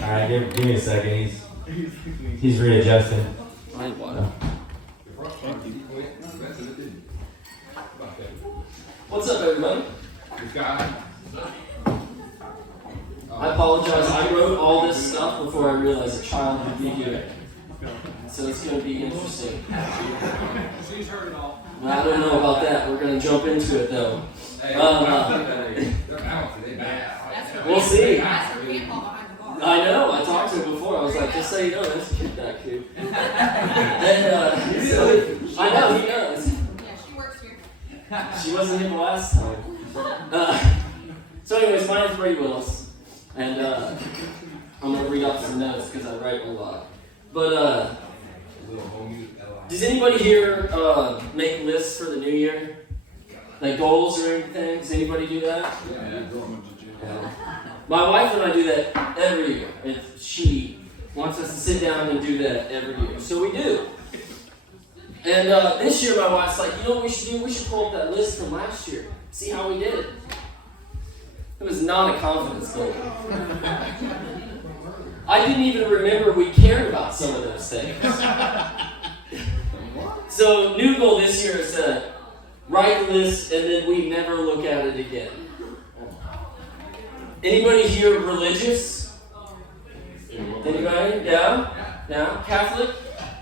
Alright, give me a second. He's readjusting. I ain't water. What's up, everybody? I apologize. I wrote all this stuff before I realized a child would be here. So it's going to be interesting. She's heard it all. Well, I don't know about that. We're going to jump into it, though. We'll see. I know. I talked to him before. I was like, just so you know, there's a kid back here. And so, I know, he does. Yeah, she works here. She wasn't here the last time. So anyways, my name's Brady Willis. And I'm going to read off some notes because I write a lot. But does anybody here make lists for the new year? Like goals or anything? Does anybody do that? Yeah. My wife and I do that every year. And she wants us to sit down and do that every year. So we do. And this year my wife's like, you know what we should do? We should pull up that list from last year. See how we did. It was not a confidence goal. I didn't even remember we cared about some of those things. So, new goal this year is to write the list and then we never look at it again. Anybody here religious? Anybody? Yeah? Yeah? Catholic?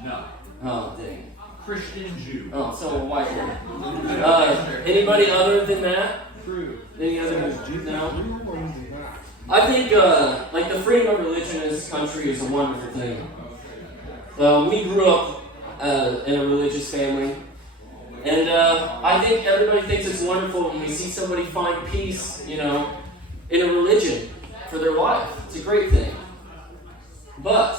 No. Oh, dang. Christian Jew. Oh, so a white one. Anybody other than that? True. Any other? No? I think, like, the freedom of religion in this country is a wonderful thing. We grew up in a religious family, and I think everybody thinks it's wonderful when we see somebody find peace, you know, in a religion for their life. It's a great thing. But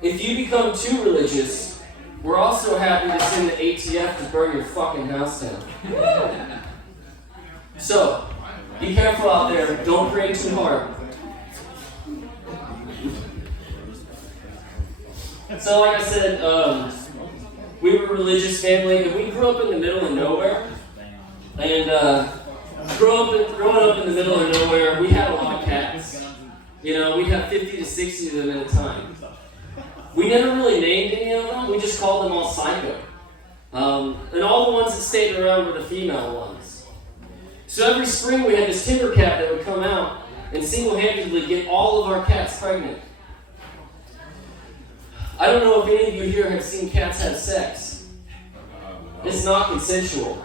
if you become too religious, we're also happy to send the ATF to burn your fucking house down. So, be careful out there. Don't pray too hard. So, like I said, we were a religious family, and we grew up in the middle of nowhere. And growing up in the middle of nowhere, we had a lot of cats. You know, we'd have 50 to 60 of them at a time. We never really named any of them. We just called them all Psycho. And all the ones that stayed around were the female ones. So every spring we had this timber cat that would come out and single-handedly get all of our cats pregnant. I don't know if any of you here have seen cats have sex. It's not consensual.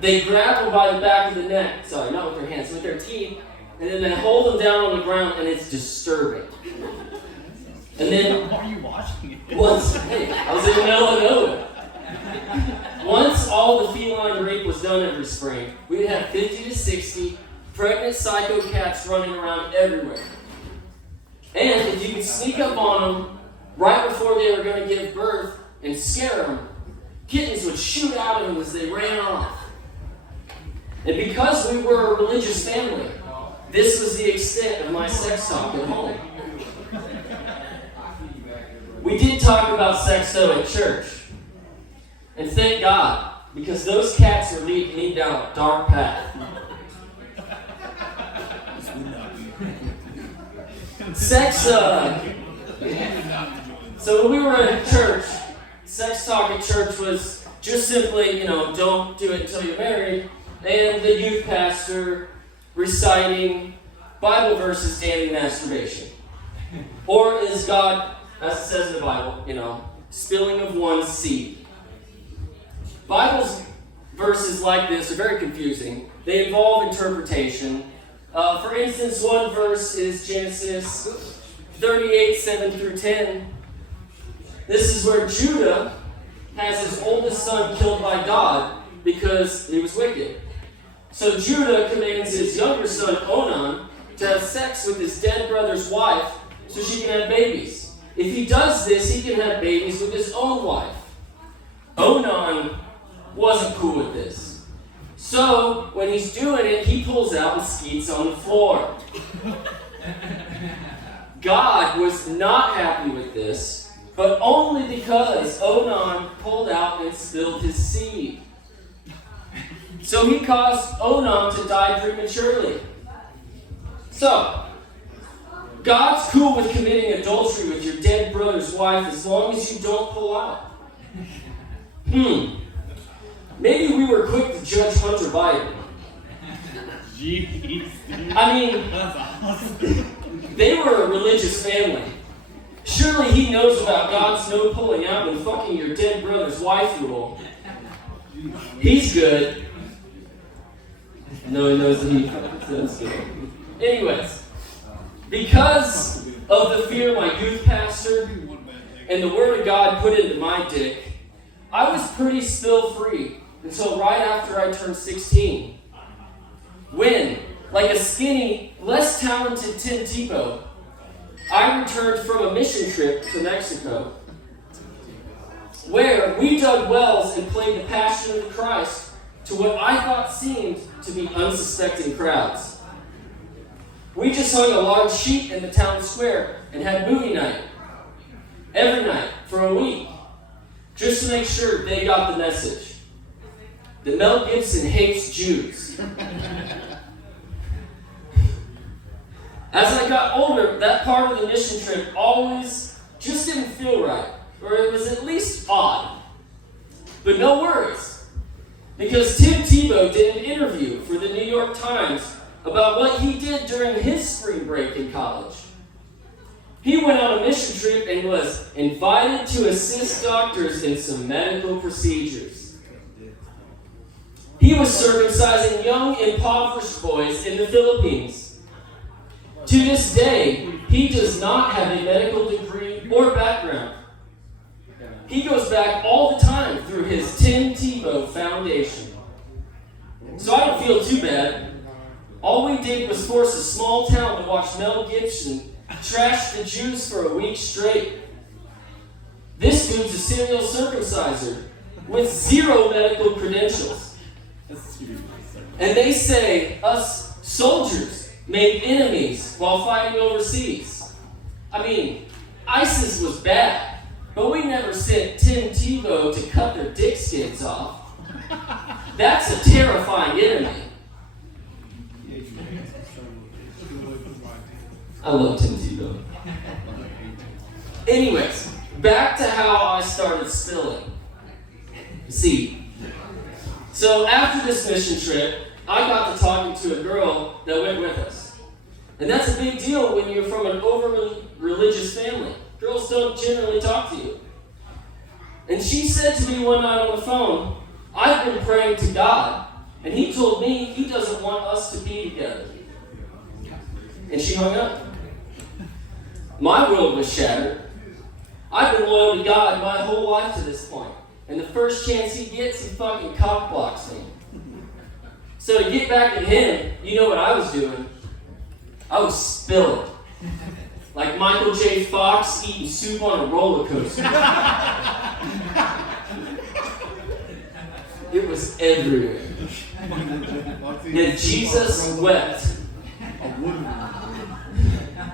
They grab them by the back of the neck. Sorry, not with their hands, with their teeth. And then they hold them down on the ground, and it's disturbing. And then, why are you watching it? Once, hey, I was in the middle of nowhere. Once all the feline rape was done every spring, we'd have 50 to 60 pregnant psycho cats running around everywhere. And if you could sneak up on them right before they were going to give birth and scare them, kittens would shoot out of them as they ran off. And because we were a religious family, this was the extent of my sex talk at home. We did talk about sex though at church. And thank God, because those cats are leading me down a dark path. Sex, so when we were in church, sex talk at church was just simply, you know, don't do it until you're married, and the youth pastor reciting Bible verses damning masturbation. Or is God, as it says in the Bible, you know, spilling of one's seed. Bible's verses like this are very confusing. They involve interpretation. For instance, one verse is Genesis 38, 7 through 10. This is where Judah has his oldest son killed by God because he was wicked. So Judah commands his younger son, Onan, to have sex with his dead brother's wife so she can have babies. If he does this, he can have babies with his own wife. Onan wasn't cool with this. So, when he's doing it, he pulls out and skeets on the floor. God was not happy with this, but only because Onan pulled out and spilled his seed. So he caused Onan to die prematurely. So, God's cool with committing adultery with your dead brother's wife as long as you don't pull out. Maybe we were quick to judge Hunter Biden. Jeez. I mean, That's awesome. they were a religious family. Surely he knows about God's no pulling out and fucking your dead brother's wife rule. He's good. No, he knows that he does good. Anyways, because of the fear my youth pastor and the word of God put into my dick, I was pretty spill-free until right after I turned 16. When, like a skinny, less talented Tim Tebow, I returned from a mission trip to Mexico, where we dug wells and played the Passion of the Christ to what I thought seemed to be unsuspecting crowds. We just hung a large sheet in the town square and had movie night every night for a week, just to make sure they got the message that Mel Gibson hates Jews. As I got older, that part of the mission trip always just didn't feel right, or it was at least odd. But no worries, because Tim Tebow did an interview for the New York Times about what he did during his spring break in college. He went on a mission trip and was invited to assist doctors in some medical procedures. He was circumcising young, impoverished boys in the Philippines. To this day, he does not have a medical degree or background. He goes back all the time through his Tim Tebow Foundation. So I don't feel too bad. All we did was force a small town to watch Mel Gibson trash the Jews for a week straight. This dude's a serial circumciser with 0 medical credentials. And they say us soldiers made enemies while fighting overseas. I mean, ISIS was bad, but we never sent Tim Tebow to cut their dick skins off. That's a terrifying enemy. I love Tim Tebow. Anyways, back to how I started spilling. See, so after this mission trip, I got to talking to a girl that went with us. And that's a big deal when you're from an overly religious family. Girls don't generally talk to you. And she said to me one night on the phone, I've been praying to God, and he told me he doesn't want us to be together. And she hung up. My world was shattered. I've been loyal to God my whole life to this point. And the first chance he gets, he fucking cock-blocks me. So to get back at him, you know what I was doing? I was spilling. Like Michael J. Fox eating soup on a roller coaster. It was everywhere. Yet Jesus wept.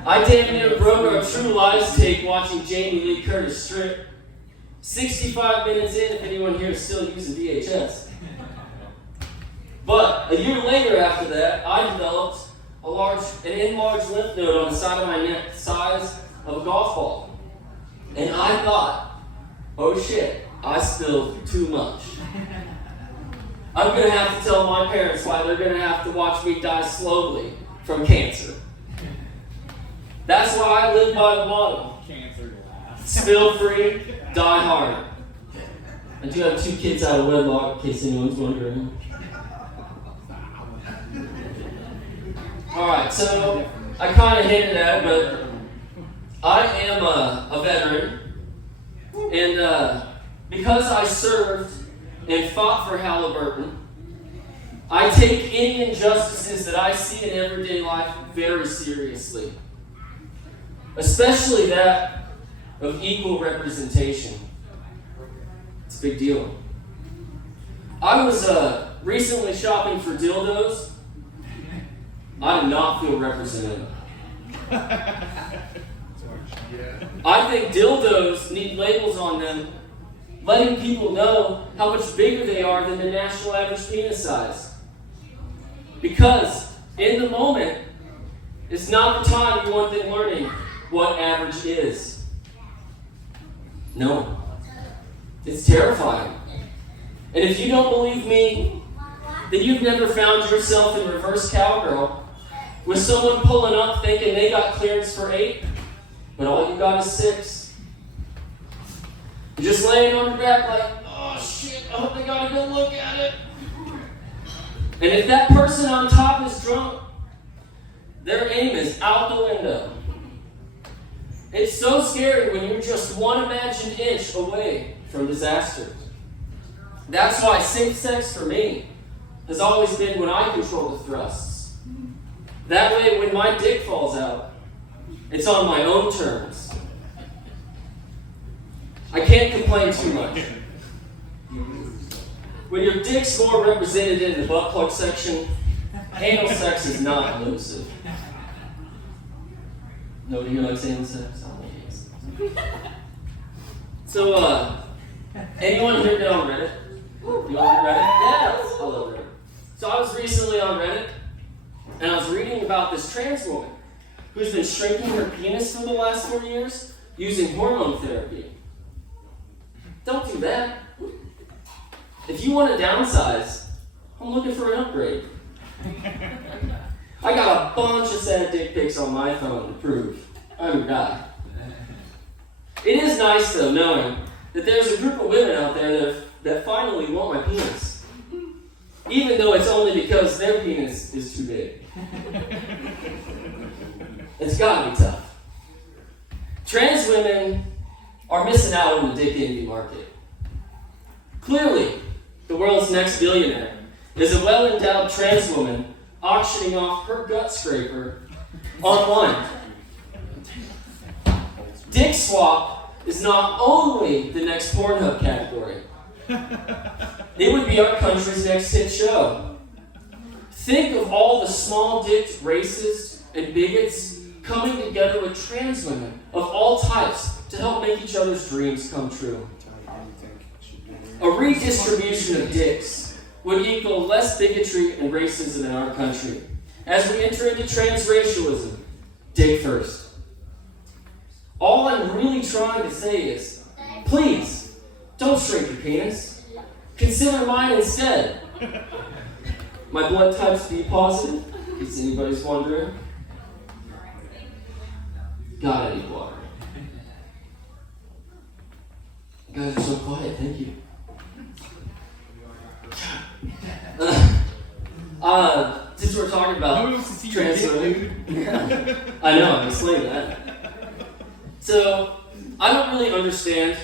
I damn near broke our True Lies tape watching Jamie Lee Curtis strip. 65 minutes in, if anyone here is still using VHS. But a year later after that, I developed an enlarged lymph node on the side of my neck, the size of a golf ball. And I thought, oh shit, I spilled too much. I'm going to have to tell my parents why they're going to have to watch me die slowly from cancer. That's why I live by the motto. Cancer lasts. Spill free, die hard. I do have 2 kids out of wedlock, in case anyone's wondering. Alright, so I kind of hinted at it, but I am a veteran. And because I served and fought for Halliburton, I take any injustices that I see in everyday life very seriously. Especially that of equal representation. It's a big deal. I was recently shopping for dildos. I did not feel represented. I think dildos need labels on them, letting people know how much bigger they are than the national average penis size. Because in the moment, It's not the time you want them learning what average is. No. It's terrifying. And if you don't believe me, then you've never found yourself in reverse cowgirl with someone pulling up thinking they got clearance for 8, but all you got is 6. You're just laying on your back like, oh shit, I hope they got a good look at it. And if that person on top is drunk, their aim is out the window. It's so scary when you're just one imagined inch away from disaster. That's why safe sex for me has always been when I control the thrusts. That way, when my dick falls out, it's on my own terms. I can't complain too much. When your dick's more represented in the butt plug section, anal sex is not elusive. Nobody here likes anal sex? I don't like anal sex. So, anyone here get on Reddit? You on Reddit? Yes, I love Reddit. So I was recently on Reddit, and I was reading about this trans woman who's been shrinking her penis for the last 4 years using hormone therapy. Don't do that. If you want to downsize, I'm looking for an upgrade. I got a bunch of sad dick pics on my phone to prove I'm a guy. It is nice, though, knowing that there's a group of women out there that finally want my penis. Even though it's only because their penis is too big. It's gotta be tough. Trans women are missing out on the dick envy market. Clearly, the world's next billionaire is a well-endowed trans woman auctioning off her gut scraper online. Dick swap is not only the next Pornhub category. It would be our country's next hit show. Think of all the small-dicked racists and bigots coming together with trans women of all types to help make each other's dreams come true. A redistribution of dicks would equal less bigotry and racism in our country. As we enter into transracialism, dick first. All I'm really trying to say is, please, don't shrink your penis. Consider mine instead. My blood type's B positive, in case anybody's wondering. God, I need water. You guys are so quiet, thank you. Since we're talking about trans women, I know, I'm explaining that. So, I don't really understand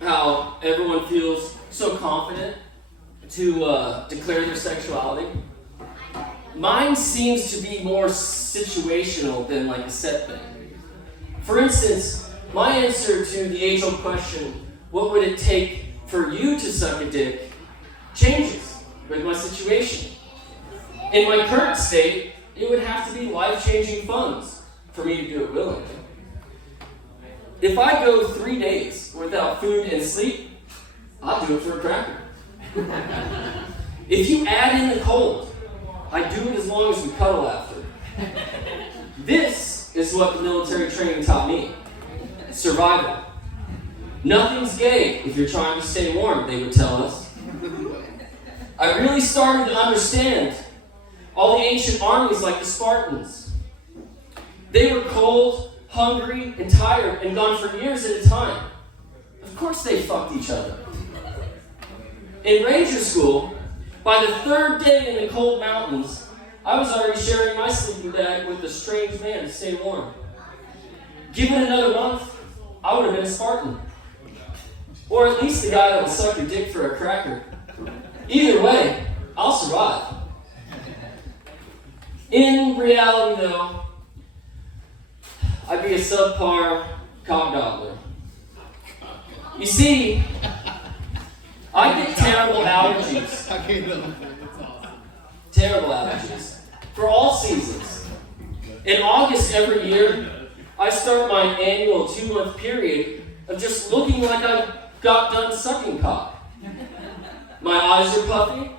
how everyone feels so confident to declare their sexuality. Mine seems to be more situational than like a set thing. For instance, my answer to the age-old question, what would it take for you to suck a dick, changes with my situation. In my current state, it would have to be life-changing funds for me to do it willingly. If I go 3 days without food and sleep, I'll do it for a cracker. If you add in the cold, I do it as long as we cuddle after. This is what the military training taught me. Survival. Nothing's gay if you're trying to stay warm, they would tell us. I really started to understand all the ancient armies like the Spartans. They were cold, hungry, and tired, and gone for years at a time. Of course they fucked each other. In Ranger School, by the 3rd day in the cold mountains, I was already sharing my sleeping bag with a strange man to stay warm. Given another month, I would have been a Spartan. Or at least the guy that would suck your dick for a cracker. Either way, I'll survive. In reality, though, I'd be a subpar cock gobbler. You see, I get terrible allergies. Terrible allergies. For all seasons. In August every year, I start my annual 2-month period of just looking like I got done sucking cock. My eyes are puffy.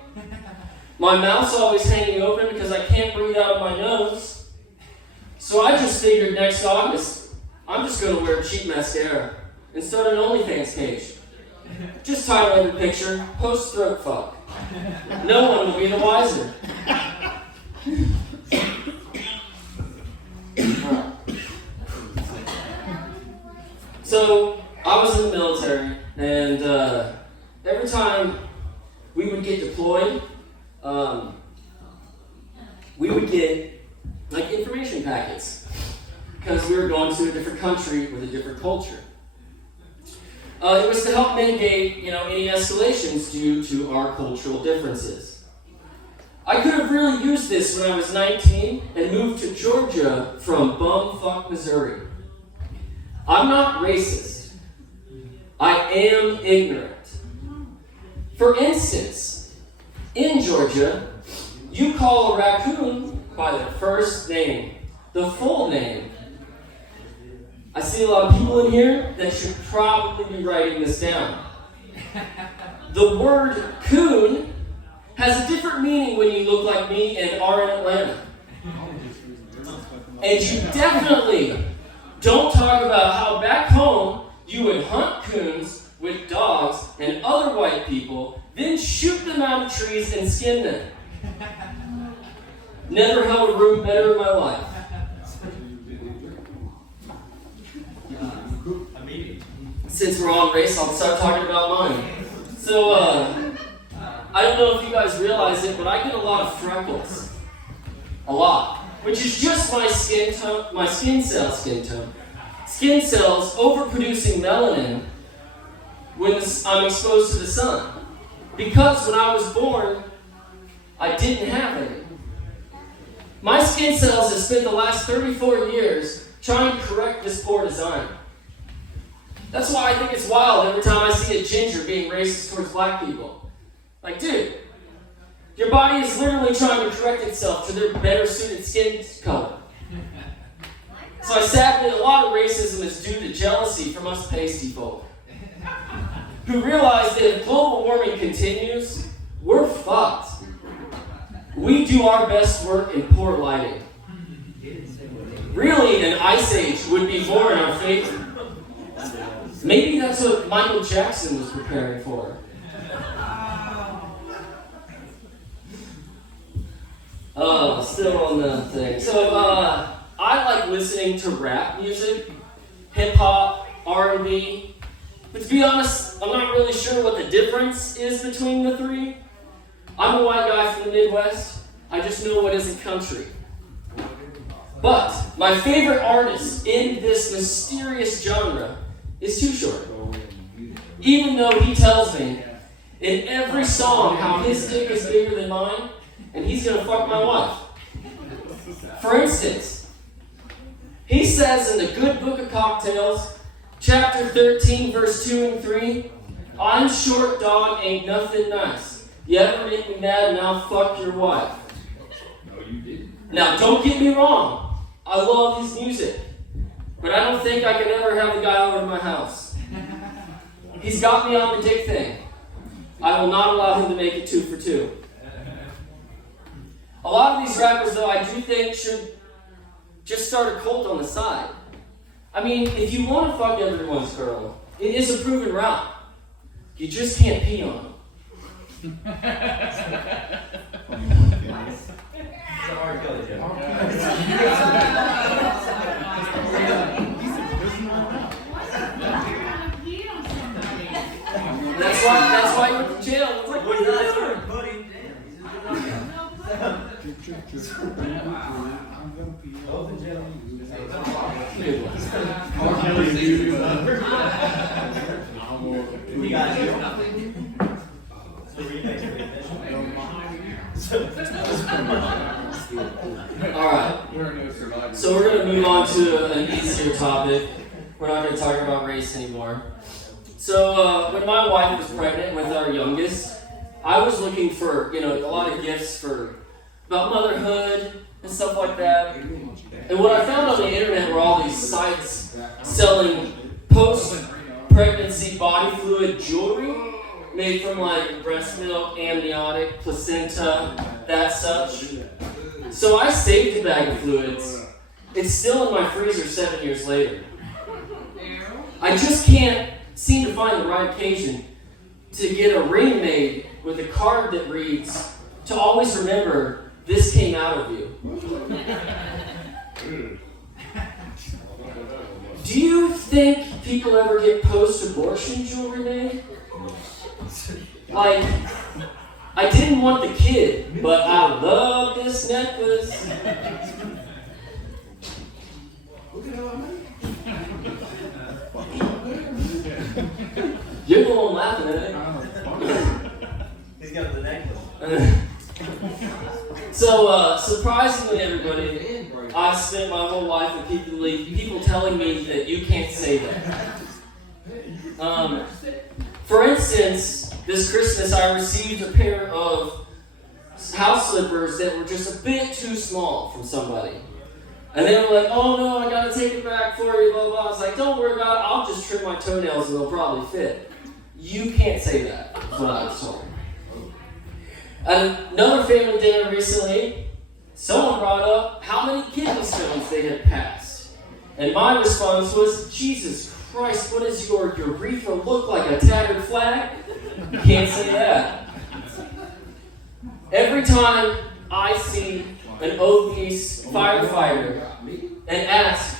My mouth's always hanging open because I can't breathe out of my nose. So I just figured next August, I'm just going to wear cheap mascara and start an OnlyFans page. Just title every picture, post throat fuck. No one will be the wiser. So I was in the military, and every time we would get deployed, we would get like information packets because we were going to a different country with a different culture. It was to help mitigate, any escalations due to our cultural differences. I could have really used this when I was 19 and moved to Georgia from bumfuck Missouri. I'm not racist. I am ignorant. For instance, in Georgia, you call a raccoon by their first name, the full name. I see a lot of people in here that should probably be writing this down. The word coon has a different meaning when you look like me and are in Atlanta. And you definitely don't talk about how back home you would hunt coons with dogs and other white people, then shoot them out of trees and skin them. Never held a room better in my life. Since we're on race, I'll start talking about mine. So, I don't know if you guys realize it, but I get a lot of freckles. A lot. Which is just my skin tone. Skin cells overproducing melanin when I'm exposed to the sun. Because when I was born, I didn't have any. My skin cells have spent the last 34 years trying to correct this poor design. That's why I think it's wild every time I see a ginger being racist towards black people. Like, dude, your body is literally trying to correct itself to their better suited skin color. So I sadly, a lot of racism is due to jealousy from us pasty folk, who realize that if global warming continues, we're fucked. We do our best work in poor lighting. Really, an ice age would be more in our favor. Maybe that's what Michael Jackson was preparing for. Still on the thing. So, I like listening to rap music, hip-hop, R&B. But to be honest, I'm not really sure what the difference is between the three. I'm a white guy from the Midwest. I just know what isn't country. But my favorite artist in this mysterious genre is Too Short. Even though he tells me in every song how his dick is bigger than mine and he's gonna fuck my wife. For instance, he says in the Good Book of Cocktails, chapter 13, verse 2 and 3, I'm short, dog, ain't nothing nice. You ever make me mad and I'll fuck your wife. No, you didn't. Now, don't get me wrong. I love his music. But I don't think I could ever have a guy over to my house. He's got me on the dick thing. I will not allow him to make it 2 for 2. A lot of these rappers, though, I do think should just start a cult on the side. I mean, if you want to fuck everyone's girl, it is a proven route. You just can't pee on them. That's why you went to jail. It's like, what are you doing, buddy? Alright, so we're going to move on to an easier topic. We're not going to talk about race anymore. So when my wife was pregnant with our youngest, I was looking for, a lot of gifts about motherhood and stuff like that. And what I found on the internet were all these sites selling post-pregnancy body fluid jewelry made from like breast milk, amniotic, placenta, that such. So I saved a bag of fluids It's still in my freezer 7 years later. I just can't seem to find the right occasion to get a ring made with a card that reads, "To always remember, this came out of you." Do you think people ever get post-abortion jewelry made? Like, I didn't want the kid, but I love this necklace. You're the one laughing at it. He's got the necklace. So, surprisingly, everybody, I've spent my whole life with people telling me that you can't say that. For instance, this Christmas I received a pair of house slippers that were just a bit too small from somebody. And they were like, "Oh no, I gotta take it back for you, blah, blah." I was like, "Don't worry about it, I'll just trim my toenails and they'll probably fit." You can't say that, is what I was told. At another family dinner recently, someone brought up how many kidney stones they had passed. And my response was, "Jesus Christ, what does your urethra look like, a tattered flag?" You can't say that. Every time I see an obese firefighter and ask,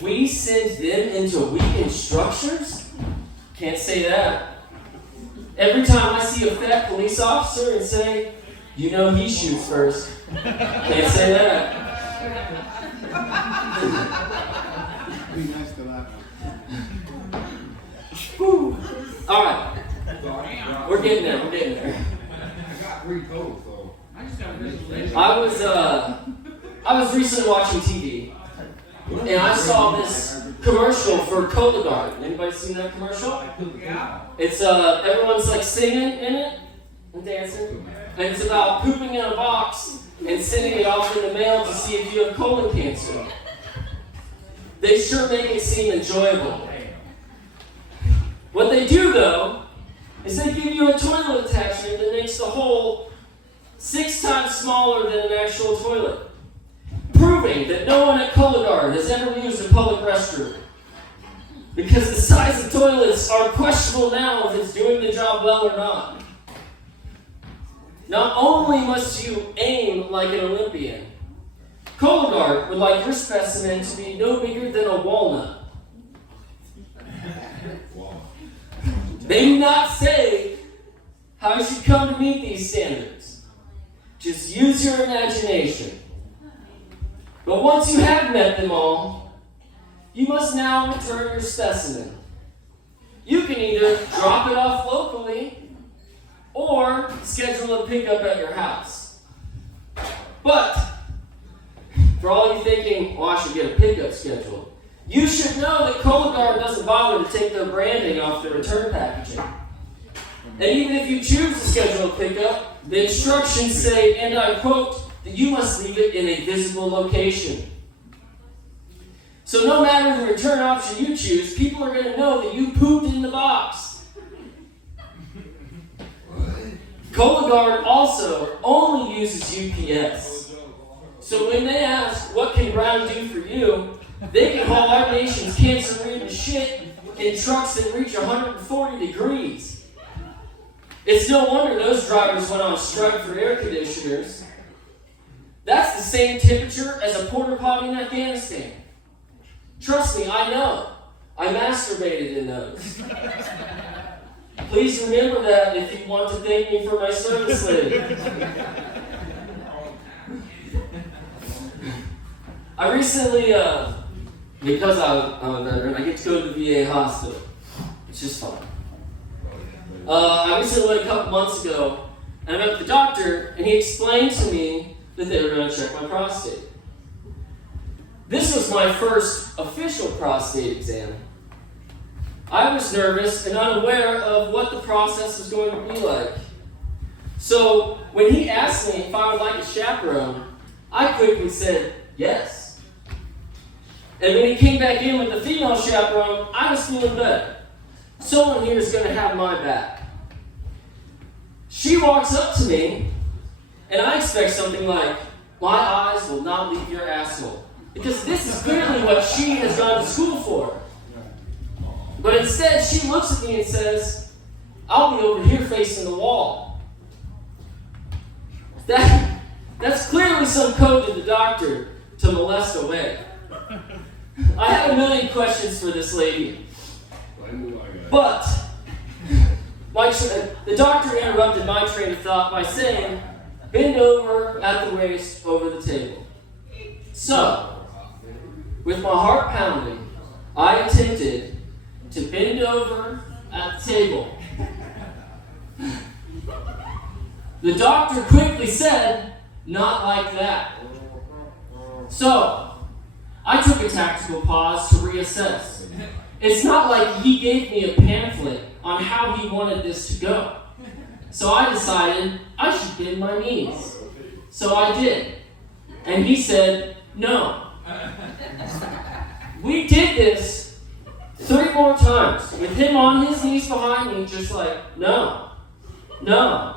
"We send them into weakened structures?" Can't say that. Every time I see a fat police officer and say, "You know he shoots first." Can't say that. Be nice to that. Whew. All right. We're getting there. I was recently watching TV, and I saw this commercial for Cologuard. Anybody seen that commercial? Yeah. It's everyone's like singing in it and dancing, and it's about pooping in a box and sending it off in the mail to see if you have colon cancer. They sure make it seem enjoyable. What they do though is they give you a toilet attachment that makes the hole 6 times smaller than an actual toilet, proving that no one at Cologuard has ever used a public restroom. Because the size of toilets are questionable now if it's doing the job well or not. Not only must you aim like an Olympian, Cologuard would like your specimen to be no bigger than a walnut. They do not say how you should come to meet these standards. Just use your imagination. But once you have met them all, you must now return your specimen. You can either drop it off locally or schedule a pickup at your house. But for all you thinking, "Well, I should get a pickup scheduled," you should know that Cologuard doesn't bother to take their branding off the return packaging. And even if you choose to schedule a pickup, the instructions say, and I quote, that you must leave it in a visible location. So no matter the return option you choose, people are going to know that you pooped in the box. Cologuard also only uses UPS. So when they ask, "What can Brown do for you?" they can haul our nation's cancer-ridden shit in trucks that reach 140 degrees. It's no wonder those drivers went on strike for air conditioners. That's the same temperature as a porta potty in Afghanistan. Trust me, I know. I masturbated in those. Please remember that if you want to thank me for my service letter. I recently, because I'm a veteran, I get to go to the VA hospital. It's just fun. I recently went a couple months ago, and I met with the doctor, and he explained to me that they were going to check my prostate. This was my first official prostate exam. I was nervous and unaware of what the process was going to be like. So when he asked me if I would like a chaperone, I quickly said yes. And when he came back in with the female chaperone, I was feeling better. Someone here is going to have my back. She walks up to me, and I expect something like, "My eyes will not leave your asshole." Because this is clearly what she has gone to school for. But instead, she looks at me and says, I'll be over here facing the wall. That's clearly some code to the doctor to molest away. I have a million questions for this lady. But the doctor interrupted my train of thought by saying, bend over at the waist over the table. So, with my heart pounding, I attempted to bend over at the table. The doctor quickly said, not like that. So, I took a tactical pause to reassess. It's not like he gave me a pamphlet on how he wanted this to go. So I decided I should bend my knees. So I did. And he said, no. We did this 3 more times, with him on his knees behind me, just like, no, no,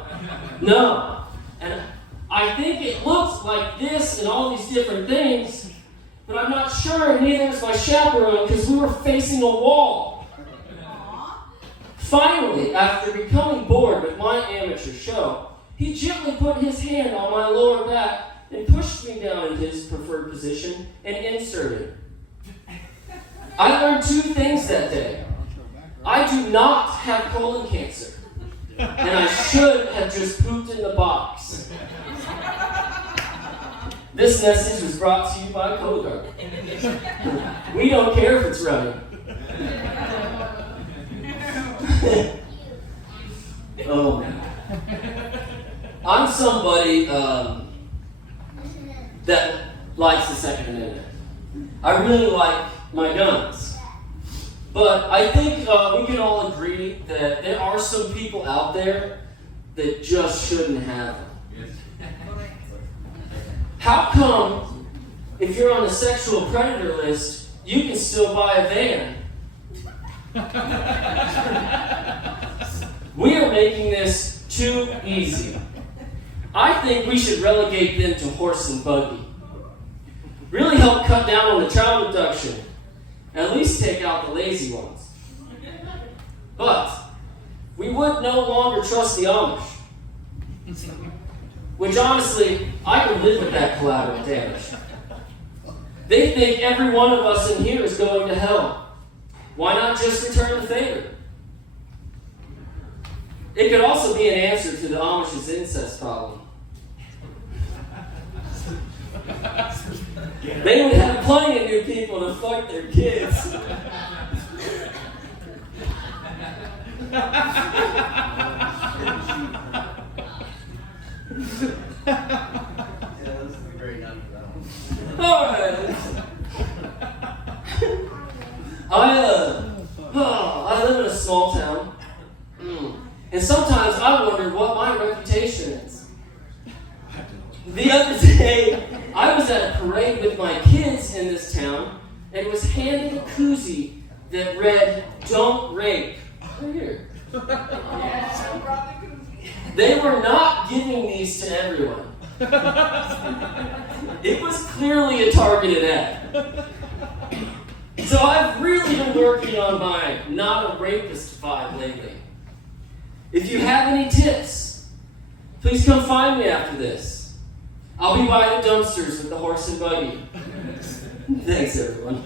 no. And I think it looks like this and all these different things, but I'm not sure, and neither is my chaperone, because we were facing a wall. Finally, after becoming bored with my amateur show, he gently put his hand on my lower back and pushed me down in his preferred position and inserted. I learned 2 things that day. I do not have colon cancer, and I should have just pooped in the box. This message was brought to you by Cologuard. We don't care if it's running. Oh man. I'm somebody that likes the Second Amendment. I really like my guns. But I think we can all agree that there are some people out there that just shouldn't have them. How come, if you're on the sexual predator list, you can still buy a van? We are making this too easy. I think we should relegate them to horse and buggy. Really help cut down on the child abduction. At least take out the lazy ones. But we would no longer trust the Amish. Which honestly, I could live with that collateral damage. They think every one of us in here is going to hell. Why not just return the favor? It could also be an answer to the Amish's incest problem. They would have plenty of new people to fuck their kids. Yeah, this is a great night for that one. Alright. I live in a small town. And sometimes I wonder what my reputation is. The other day, I was at a parade with my kids in this town, and was handed a koozie that read, "Don't rape." Right here. They were not giving these to everyone. It was clearly a targeted ad. So I've really been working on my not a rapist vibe lately. If you have any tips, please come find me after this. I'll be by the dumpsters with the horse and buggy. Thanks, everyone.